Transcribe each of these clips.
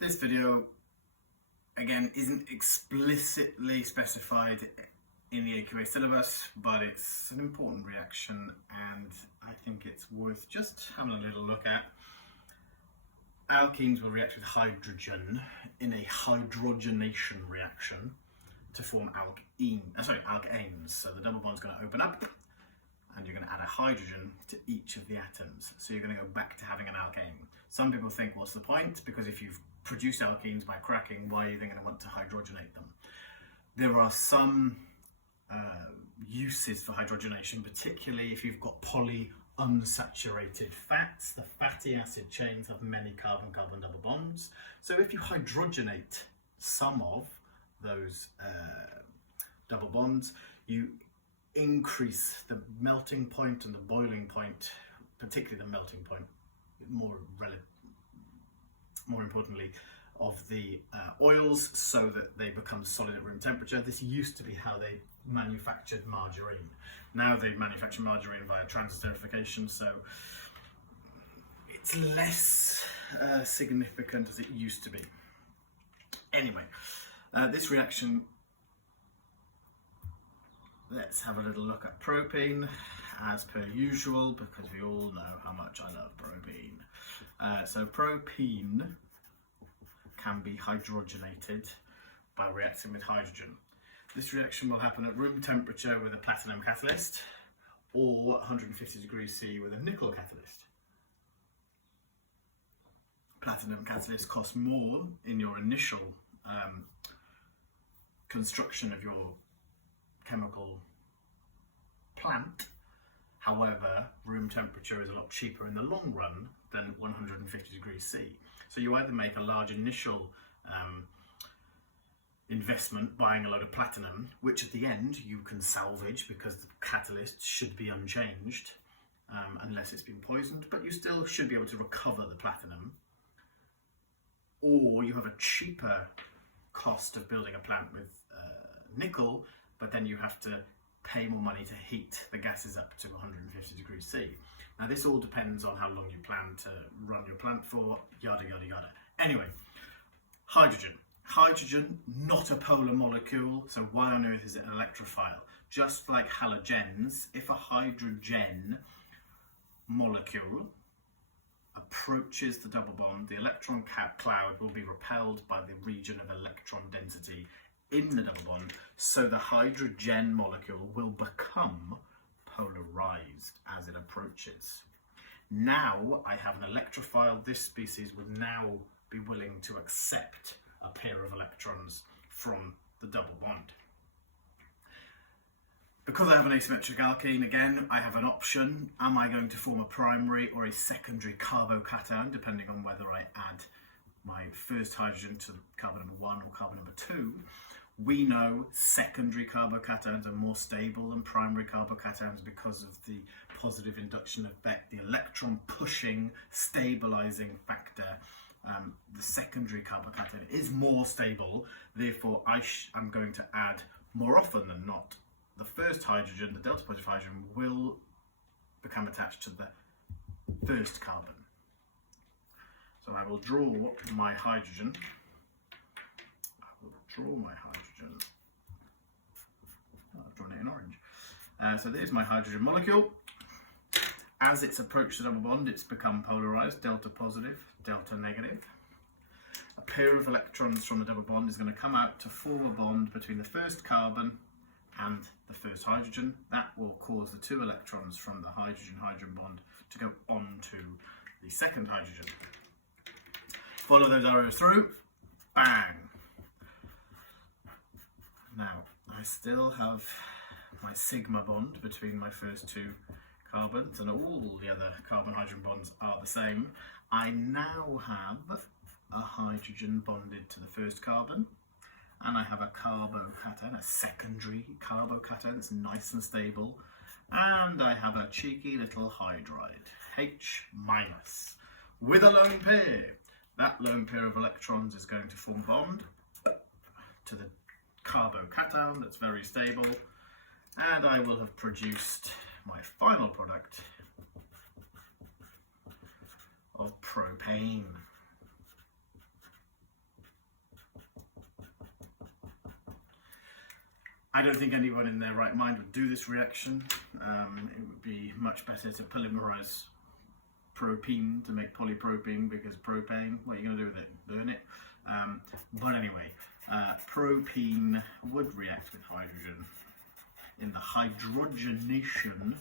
This video, again, isn't explicitly specified in the AQA syllabus, but it's an important reaction and I think it's worth just having a little look at. Alkenes will react with hydrogen in a hydrogenation reaction to form alkanes. So the double bond's going to open up and you're going to add a hydrogen to each of the atoms. So you're going to go back to having an alkane. Some people think, what's the point? Because if you've produced alkenes by cracking, why are you then going to want to hydrogenate them? There are some uses for hydrogenation, particularly if you've got polyunsaturated fats. The fatty acid chains have many carbon-carbon double bonds. So if you hydrogenate some of those double bonds, you increase the melting point and the boiling point, particularly the melting point, more importantly, of the oils, so that they become solid at room temperature. This used to be how they manufactured margarine. Now they manufacture margarine via transesterification, so it's less significant as it used to be. Anyway, this reaction, let's have a little look at propane, as per usual, because we all know how much I love propane. So propane can be hydrogenated by reacting with hydrogen. This reaction will happen at room temperature with a platinum catalyst, or 150 degrees C with a nickel catalyst. Platinum catalyst costs more in your initial construction of your chemical plant. However, room temperature is a lot cheaper in the long run than 150 degrees C. So you either make a large initial investment buying a load of platinum, which at the end you can salvage because the catalyst should be unchanged unless it's been poisoned, but you still should be able to recover the platinum. Or you have a cheaper cost of building a plant with nickel, but then you have to pay more money to heat the gases up to 150 degrees C. Now this all depends on how long you plan to run your plant for, yada yada yada. Anyway, hydrogen. Hydrogen, not a polar molecule, so why on earth is it an electrophile? Just like halogens, if a hydrogen molecule approaches the double bond, the electron cloud will be repelled by the region of electron density in the double bond, so the hydrogen molecule will become polarized as it approaches. Now I have an electrophile. This species would now be willing to accept a pair of electrons from the double bond. Because I have an asymmetric alkene, again, I have an option. Am I going to form a primary or a secondary carbocation, depending on whether I add my first hydrogen to carbon number 1 or carbon number 2. We know secondary carbocations are more stable than primary carbocations because of the positive induction effect, the electron pushing, stabilizing factor. The secondary carbocation is more stable, therefore I'm going to add more often than not. The first hydrogen, the delta positive hydrogen, will become attached to the first carbon. So I will draw my hydrogen. Oh, I've drawn it in orange. So there's my hydrogen molecule. As it's approached the double bond, it's become polarized, delta positive, delta negative. A pair of electrons from the double bond is going to come out to form a bond between the first carbon and the first hydrogen. That will cause the 2 electrons from the hydrogen-hydrogen bond to go on to the second hydrogen. Follow those arrows through, bang! Now, I still have my sigma bond between my first 2 carbons, and all the other carbon-hydrogen bonds are the same. I now have a hydrogen bonded to the first carbon, and I have a carbocation, a secondary carbocation that's nice and stable, and I have a cheeky little hydride, H-, with a lone pair. That lone pair of electrons is going to form a bond to the carbocation that's very stable, and I will have produced my final product of propane. I don't think anyone in their right mind would do this reaction. It would be much better to polymerize propene to make polypropene, because propane, what are you going to do with it? Burn it? But anyway, propene would react with hydrogen in the hydrogenation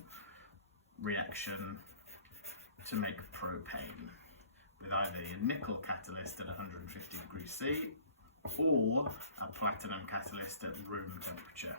reaction to make propane with either a nickel catalyst at 150 degrees C or a platinum catalyst at room temperature.